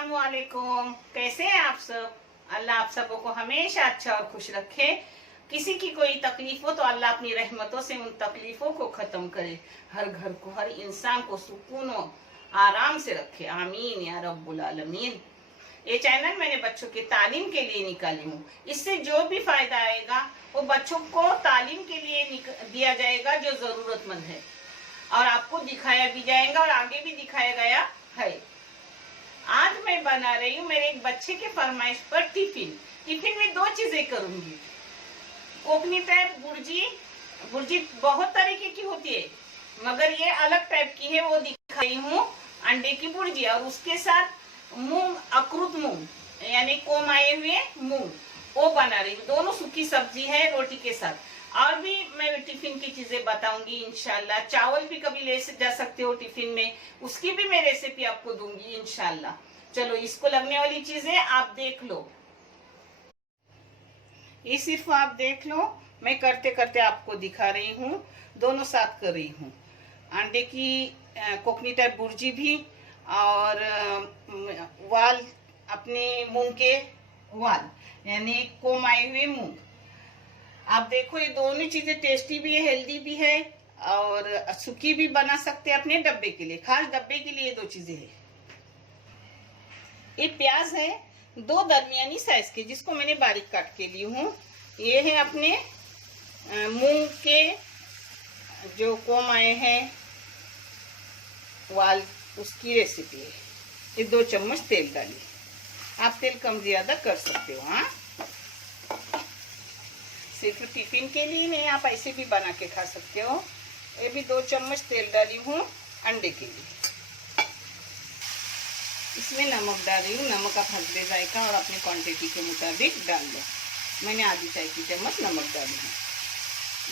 अस्सलामुअलैकुम। कैसे हैं आप सब? अल्लाह आप सबों को हमेशा अच्छा और खुश रखे। किसी की कोई तकलीफ हो तो अल्लाह अपनी रहमतों से उन तकलीफों को खत्म करे, हर घर को, हर इंसान को सुकून और आराम से रखे। आमीन या रब्बुल आलमीन। ये चैनल मैंने बच्चों की तालीम के लिए निकाली हूँ। इससे जो भी फायदा आएगा वो बच्चों को तालीम के लिए दिया जाएगा जो जरूरतमंद है, और आपको दिखाया भी जाएगा और आगे भी दिखाया गया है। आज मैं बना रही हूँ मेरे एक बच्चे के फरमाइश पर टिफिन में दो चीजें करूंगी। कोकनी टाइप बुर्जी। बुर्जी बहुत तरीके की होती है, मगर ये अलग टाइप की है, वो दिखा रही हूँ। अंडे की बुर्जी और उसके साथ मूंग, अखरूट मूंग यानी कोम आए हुए मूंग, वो बना रही हूँ। दोनों सूखी सब्जी है रोटी के साथ। और भी मैं टिफिन की चीजें बताऊंगी इंशाल्लाह। चावल भी कभी ले जा सकते हो टिफिन में, उसकी भी मैं रेसिपी आपको दूंगी इंशाल्लाह। चलो, इसको लगने वाली चीजें आप देख लो। ये सिर्फ आप देख लो, मैं करते करते आपको दिखा रही हूँ। दोनों साथ कर रही हूँ। अंडे की कोकनी टाइप बुर्जी भी, और वाल, अपने मूंग के वाल यानी कोम आए हुए मूंग। आप देखो, ये दोनों चीजें टेस्टी भी है, हेल्दी भी है, और सूखी भी बना सकते हैं अपने डब्बे के लिए। खास डब्बे के लिए ये दो चीजें है। ये प्याज है दो दरमियानी साइज के, जिसको मैंने बारीक काट के ली हूँ। ये है अपने मूंग के जो कोम आए हैं वाल, उसकी रेसिपी है। ये 2 चम्मच तेल डालिए। आप तेल कम ज्यादा कर सकते हो। हाँ, सिर्फ टिफिन के लिए नहीं, आप ऐसे भी बना के खा सकते हो। ये भी 2 चम्मच तेल डाली हूँ अंडे के लिए। इसमें नमक डाल रही हूँ। नमक आप हल्के जायका और अपने क्वांटिटी के मुताबिक डाल लो। मैंने आधी चाय की चम्मच नमक डाली है।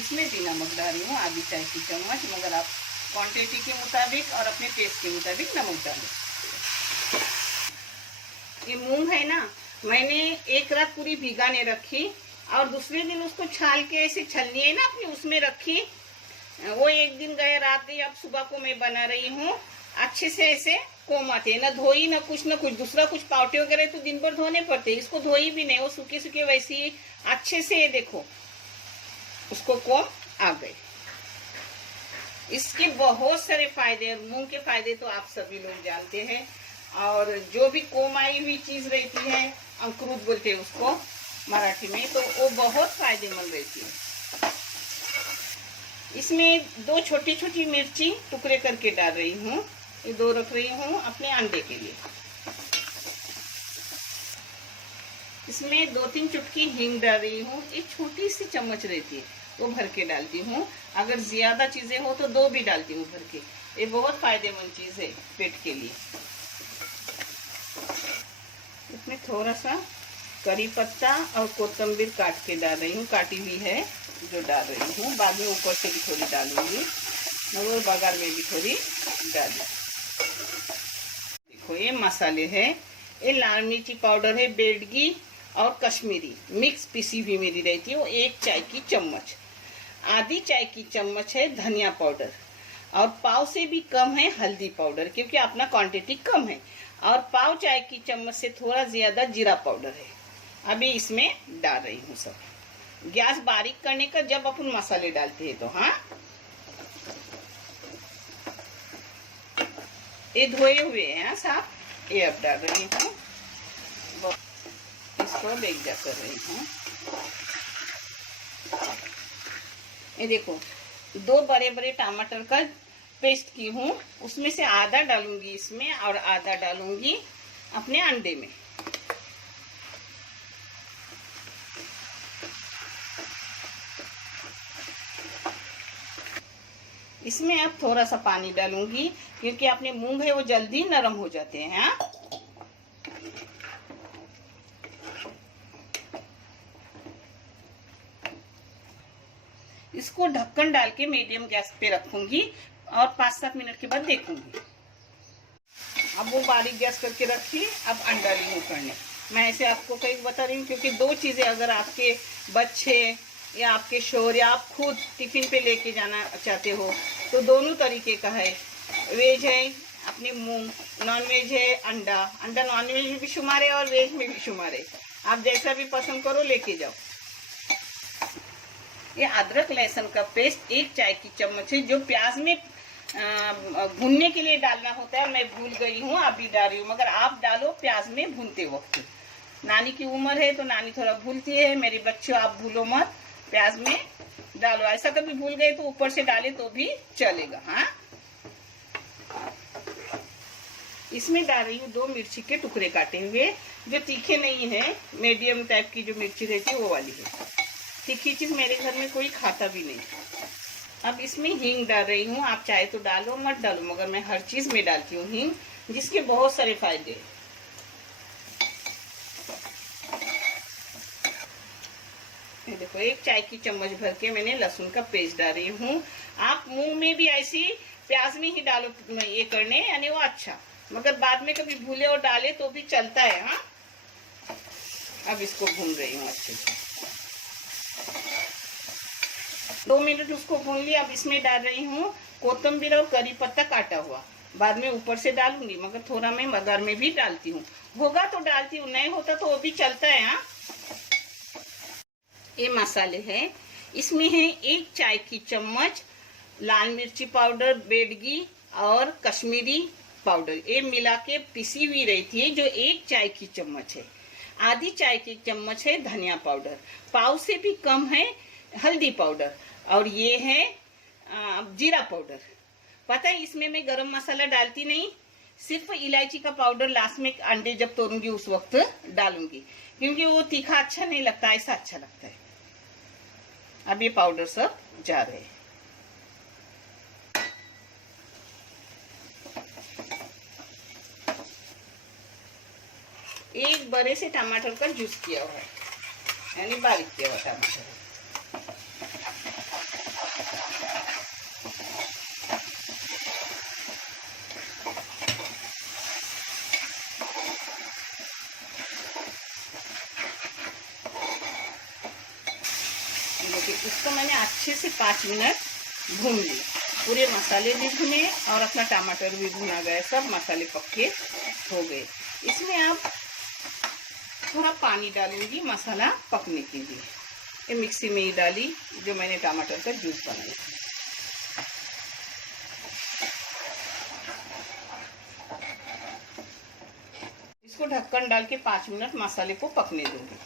इसमें भी नमक डाल रही हूँ आधी चाय की चम्मच, मगर आप क्वांटिटी के मुताबिक और अपने टेस्ट के मुताबिक नमक डालो। ये मूंग है ना, मैंने एक रात पूरी भिगाने रखी और दूसरे दिन उसको छाल के ऐसे छलनी है ना अपनी, उसमें रखी। वो एक दिन गए, रात गई, अब सुबह को मैं बना रही हूँ। अच्छे से ऐसे कोम आते हैं, ना धोई ना कुछ ना कुछ। दूसरा कुछ पावटे वगैरह तो दिन भर धोने पड़ते, इसको धोई भी नहीं, वो सूखे सूखे वैसे ही अच्छे से। ये देखो, उसको कोम आ गए। इसके बहुत सारे फायदे हैं। मूंग के फायदे तो आप सभी लोग जानते हैं। और जो भी कोम आई हुई चीज रहती है, अंकुरुत बोलते हैं उसको मराठी में, तो वो बहुत फायदेमंद रहती है। इसमें 2 छोटी छोटी मिर्ची टुकड़े करके डाल रही हूँ। ये 2 रख रही हूँ अपने अंडे के लिए। इसमें 2-3 चुटकी हींग डाल रही हूँ। एक छोटी सी चम्मच रहती है, वो भर के डालती हूँ। अगर ज्यादा चीजें हो तो 2 भी डालती हूँ भर के। ये बहुत फायदेमंद चीज है पेट के लिए। इसमें थोड़ा सा करी पत्ता और कोतंबीर काट के डाल रही हूँ, काटी हुई है जो डाल रही हूँ। बाद में ऊपर से भी थोड़ी डालूंगी, मगर बघार में भी थोड़ी डाली। देखो, ये मसाले हैं। ये लाल मिर्ची पाउडर है, बेडगी और कश्मीरी मिक्स पिसी हुई मेरी रहती है, वो 1 चाय की चम्मच। आधी चाय की चम्मच है धनिया पाउडर, और पाव से भी कम है हल्दी पाउडर, क्योंकि अपना क्वांटिटी कम है। और पाव चाय की चम्मच से थोड़ा ज्यादा जीरा पाउडर है। अभी इसमें डाल रही हूँ सब। गैस बारीक करने का जब अपन मसाले डालते हैं तो। हाँ, ये धोए हुए हैं साफ। ये अब डाल रही हूँ, इसको बेक जा कर रही हूँ। ये देखो, 2 बड़े बड़े टमाटर का पेस्ट की हूँ, उसमें से आधा डालूंगी इसमें और आधा डालूंगी अपने अंडे में। इसमें अब थोड़ा सा पानी डालूंगी, क्योंकि अपने मूंग है वो जल्दी नरम हो जाते हैं। हाँ, इसको ढक्कन डाल के मीडियम गैस पे रखूंगी और 5-7 मिनट के बाद देखूंगी। अब वो बारीक गैस करके रखी। अब अंडा ली हूँ करने। मैं ऐसे आपको कई बता रही हूँ, क्योंकि 2 चीजें अगर आपके बच्चे या आपके शोहर या आप खुद टिफिन पे लेके जाना चाहते हो तो दोनों तरीके का है। वेज है, अपने मूंग, नॉनवेज है अंडा, अंडा नॉनवेज में भी शुमार है और वेज में भी शुमार है, आप जैसा भी पसंद करो लेके जाओ। ये अदरक लहसुन का पेस्ट 1 चाय की चम्मच है, जो प्याज में भूनने के लिए डालना होता है। मैं भूल गई हूँ, अभी डाल रही हूँ, मगर आप डालो प्याज में भूनते वक्त। नानी की उम्र है तो नानी थोड़ा भूलती है, मेरे बच्चों आप भूलो मत, प्याज में डालो। ऐसा कभी भूल गए तो ऊपर से डाले तो भी चलेगा। हाँ, इसमें डाल रही हूँ 2 मिर्ची के टुकड़े काटे हुए, जो तीखे नहीं है, मीडियम टाइप की जो मिर्ची रहती है वो वाली है। तीखी चीज मेरे घर में कोई खाता भी नहीं। अब इसमें हींग डाल रही हूँ, आप चाहे तो डालो मत डालो, मगर मैं हर चीज में डालती हूँ हींग, जिसके बहुत सारे फायदे। ये देखो 1 चाय की चम्मच भर के मैंने लहसुन का पेस्ट डाल रही हूँ। आप मुंह में भी ऐसी प्याज में ही डालो, ये करने यानी वो अच्छा, मगर बाद में कभी भूले और डाले तो भी चलता है। हाँ, अब इसको भून रही हूँ अच्छे से, 2 मिनट उसको भून लिया। अब इसमें डाल रही हूँ कोतंबीर और करी पत्ता काटा हुआ, बाद में ऊपर से डालूंगी, मगर थोड़ा मैं बघार में भी डालती हूँ, होगा तो डालती हूँ, नहीं होता तो वो भी चलता है। हाँ, ये मसाले हैं, इसमें है 1 चाय की चम्मच लाल मिर्ची पाउडर, बेडगी और कश्मीरी पाउडर, ये मिला के पिसी हुई रहती है, जो 1 चाय की चम्मच है। आधी चाय की चम्मच है धनिया पाउडर, पाव से भी कम है हल्दी पाउडर, और ये है जीरा पाउडर। पता है इसमें मैं गरम मसाला डालती नहीं, सिर्फ इलायची का पाउडर लास्ट में अंडे जब तोड़ूंगी उस वक्त डालूंगी, क्योंकि वो तीखा अच्छा नहीं लगता, ऐसा अच्छा लगता है। अब ये पाउडर सब जा रहे हैं। एक बड़े से टमाटर का जूस किया हुआ है, यानी बारीक किया हुआ टमाटर। इसको मैंने अच्छे से 5 मिनट भून ली, पूरे मसाले भी भुने और अपना टमाटर भी भुना गया, सब मसाले पक्के हो गए। इसमें आप थोड़ा पानी डालूंगी मसाला पकने के लिए, ये मिक्सी में ही डाली जो मैंने टमाटर का जूस बनाया था। इसको ढक्कन डाल के 5 मिनट मसाले को पकने दूंगी।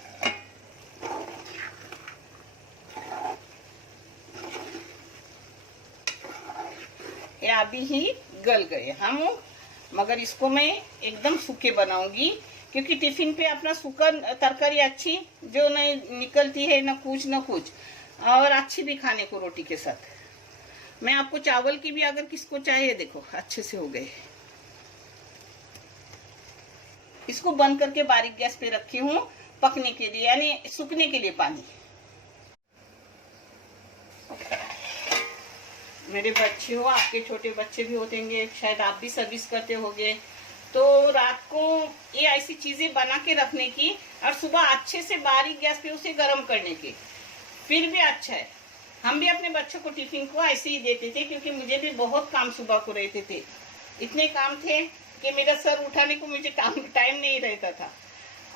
ये अभी ही गल गए हम, मगर इसको मैं एकदम सूखे बनाऊंगी, क्योंकि टिफिन पे अपना सूखा तरकारी अच्छी जो नहीं निकलती है, ना कुछ, और अच्छी भी खाने को रोटी के साथ। मैं आपको चावल की भी अगर किसको चाहिए, देखो अच्छे से हो गए। इसको बंद करके बारीक गैस पे रखी हूँ पकने के लिए, यानी सूखने के लिए पानी। मेरे बच्चे हो, आपके छोटे बच्चे भी होते, शायद आप भी सर्विस करते होंगे, तो रात को ये ऐसी चीजें बना के रखने की और सुबह अच्छे से बारीक गैस पे उसे गर्म करने की, फिर भी अच्छा है। हम भी अपने बच्चों को टिफिन को ऐसे ही देते थे, क्योंकि मुझे भी बहुत काम सुबह को रहते थे, इतने काम थे कि मेरा सर उठाने को मुझे टाइम नहीं रहता था।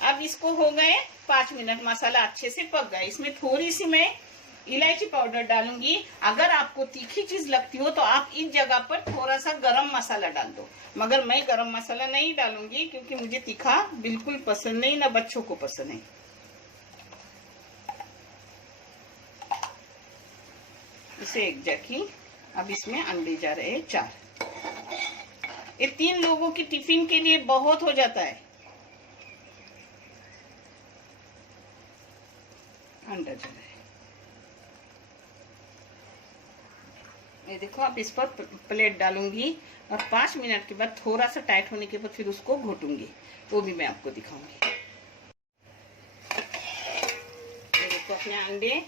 अब इसको हो गए 5 मिनट, मसाला अच्छे से पक गया। इसमें थोड़ी सी मैं इलायची पाउडर डालूंगी। अगर आपको तीखी चीज लगती हो तो आप इस जगह पर थोड़ा सा गरम मसाला डाल दो, मगर मैं गरम मसाला नहीं डालूंगी, क्योंकि मुझे तीखा बिल्कुल पसंद नहीं, ना बच्चों को पसंद है। इसे एक जगह, अब इसमें अंडे जा रहे हैं 4, ये 3 लोगों की टिफिन के लिए बहुत हो जाता है। अंडा जा रहा है, ये देखो। अब इस पर प्लेट डालूंगी और 5 मिनट के बाद थोड़ा सा टाइट होने के बाद फिर उसको घोटूंगी, वो भी मैं आपको दिखाऊंगी। ये देखो अपने अंडे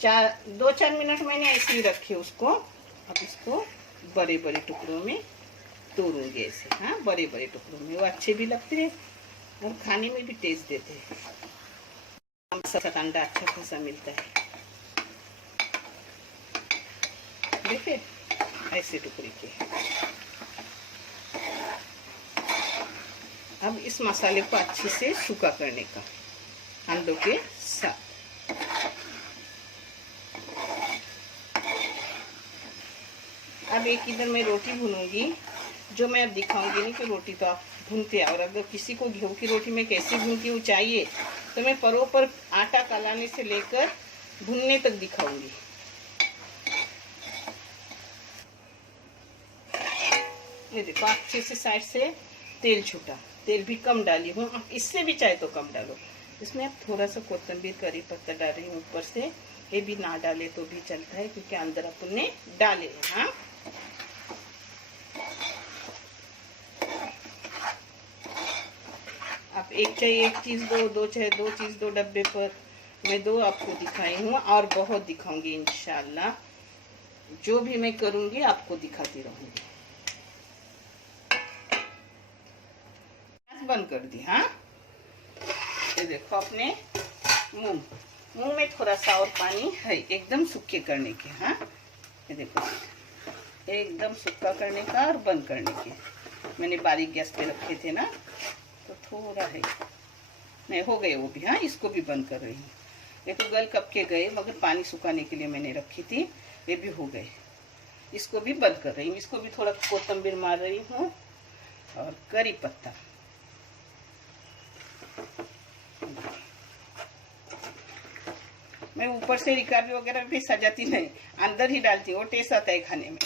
2-4 मिनट मैंने ऐसे ही रखे उसको। अब इसको बड़े बड़े टुकड़ों में तोड़ूंगी ऐसे, हाँ बड़े बड़े टुकड़ों में, वो अच्छे भी लगते हैं और खाने में भी टेस्ट देते हैं। अंडा अच्छा खासा मिलता है, देखिए ऐसे टुकड़े के। अब इस मसाले को अच्छे से सूखा करने का अंडों के साथ। अब एक इधर मैं रोटी भूनूंगी, जो मैं अब दिखाऊंगी नहीं कि रोटी तो आप भूनते हैं, और अगर किसी को गेहूं की रोटी में कैसे भूनती हूँ चाहिए तो मैं परों पर आटा कलाने से लेकर भूनने तक दिखाऊंगी। ये देखो अच्छे से साइड से तेल छूटा, तेल भी कम डाली हूँ, आप इससे भी चाहे तो कम डालो। इसमें अब थोड़ा सा कोथिंबीर करी पत्ता डाल रही हूँ ऊपर से, ये भी ना डाले तो भी चलता है क्योंकि अंदर अपन ने डाले हैं। हाँ, आप एक चाहे एक चीज़ दो, दो चाहे दो चीज़ दो, डब्बे पर मैं दो आपको दिखाई हूँ और बहुत दिखाऊंगी इंशाल्लाह। जो भी मैं करूँगी आपको दिखाती रहूँगी। बंद कर दी। हाँ, ये देखो अपने मुंह में थोड़ा सा और पानी है एकदम सूखे करने के। हाँ, ये देखो एकदम सूखा करने का और बंद करने के। मैंने बारीक गैस पे रखे थे ना, तो थोड़ा है नहीं, हो गए वो भी। हाँ, इसको भी बंद कर रही हूँ। ये तो गल कब के गए, मगर पानी सुखाने के लिए मैंने रखी थी, ये भी हो गए। इसको भी बंद कर रही हूँ। इसको भी थोड़ा कोथिंबीर मार रही हूँ और करी पत्ता। मैं ऊपर से रिकाबी वगैरह भी सजाती नहीं, अंदर ही डालती हूँ, टेस्ट आता है खाने में।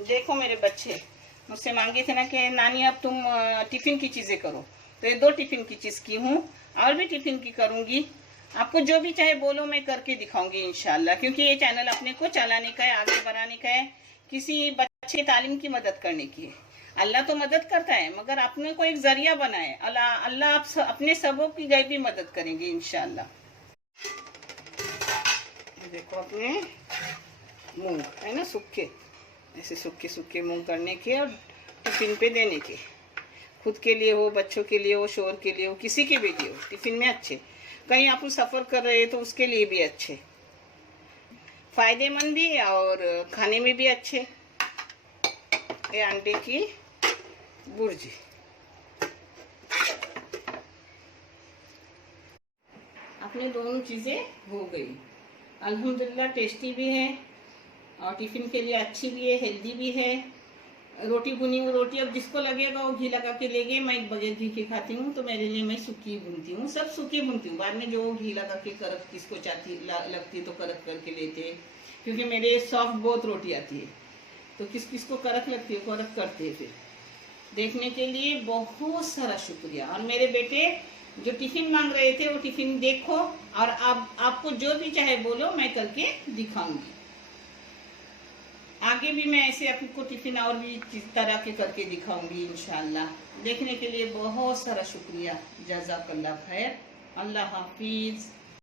देखो मेरे बच्चे मुझसे मांगे थे ना कि नानी अब तुम टिफिन की चीजें करो, तो ये 2 टिफिन की चीज की हूँ, और भी टिफिन की करूंगी। आपको जो भी चाहे बोलो, मैं करके दिखाऊंगी इंशाल्लाह, क्योंकि ये चैनल अपने को चलाने का है, आगे बढ़ाने का है, किसी बच्चे तालीम की मदद करने की है। अल्लाह तो मदद करता है, मगर अपने को एक जरिया बनाए। अल्लाह आप अपने सबों की गैबी मदद करेंगे इंशाल्लाह। देखो अपने मूंग है ना सूखे, ऐसे सूखे सूखे मूंग करने के और टिफिन पे देने के, खुद के लिए हो, बच्चों के लिए हो, शोहर के लिए हो, किसी के भी लिए हो, टिफिन में अच्छे। कहीं आप सफ़र कर रहे हैं तो उसके लिए भी अच्छे, फायदेमंद भी और खाने में भी अच्छे। ये अंडे की भुर्जी। अपने दोनों चीज़ें हो गई अल्हम्दुलिल्लाह, टेस्टी भी है और टिफिन के लिए अच्छी भी है, हेल्दी भी है। रोटी भुनी हुई रोटी, अब जिसको लगेगा वो घी लगा के लेगे। मैं बगैर घी के खाती हूँ, तो मेरे लिए मैं सूखी भूनती हूँ, सब सूखी भूनती हूँ। बाद में जो घी लगा के करक किसको चाहती लगती तो करक करके लेते, क्योंकि मेरे सॉफ्ट बहुत रोटी आती है, तो किस किस को करक लगती है करक करते हैं। फिर देखने के लिए बहुत सारा शुक्रिया। और मेरे बेटे जो टिफिन मांग रहे थे वो टिफिन देखो, और आपको जो भी चाहे बोलो, मैं करके दिखाऊंगी। आगे भी मैं ऐसे आपको टिफिन और भी तरह के करके दिखाऊंगी इंशाल्लाह। देखने के लिए बहुत सारा शुक्रिया। जज़ाकल्लाह खैर। अल्लाह हाफिज।